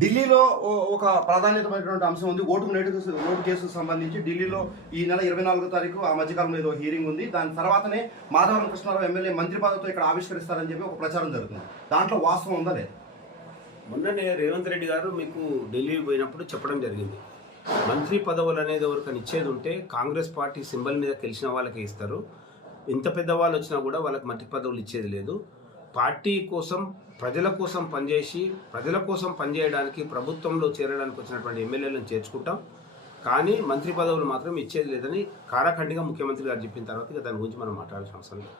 ఢిల్లీలో ఒక ప్రాధాన్యతమైనటువంటి అంశం ఉంది. ఓటు కేసుకు సంబంధించి ఢిల్లీలో ఈ నెల 24వ తారీఖు ఆ మధ్యకాలంలో ఏదో హీరింగ్ ఉంది. దాని తర్వాతనే మాధవరం కృష్ణారావు ఎమ్మెల్యే మంత్రి పదవితో ఇక్కడ ఆవిష్కరిస్తారని చెప్పి ఒక ప్రచారం జరుగుతుంది. దాంట్లో వాస్తవం ఉందా లేదు? మొన్ననే రేవంత్ రెడ్డి గారు మీకు ఢిల్లీ పోయినప్పుడు చెప్పడం జరిగింది, మంత్రి పదవులు అనేది ఎవరికైనా ఇచ్చేది ఉంటే కాంగ్రెస్ పార్టీ సింబల్ మీద గెలిచిన వాళ్ళకే ఇస్తారు, ఎంత పెద్దవాళ్ళు వచ్చినా కూడా వాళ్ళకి మంత్రి పదవులు ఇచ్చేది లేదు. పార్టీ కోసం ప్రజల కోసం పనిచేసి ప్రజల కోసం పనిచేయడానికి ప్రభుత్వంలో చేరడానికి వచ్చినటువంటి ఎమ్మెల్యేలను చేర్చుకుంటాం, కానీ మంత్రి పదవులు మాత్రం ఇచ్చేది లేదని కారాఖండిగా ముఖ్యమంత్రి గారు చెప్పిన తర్వాత దాని గురించి మనం మాట్లాడాల్సిన అవసరం లేదు.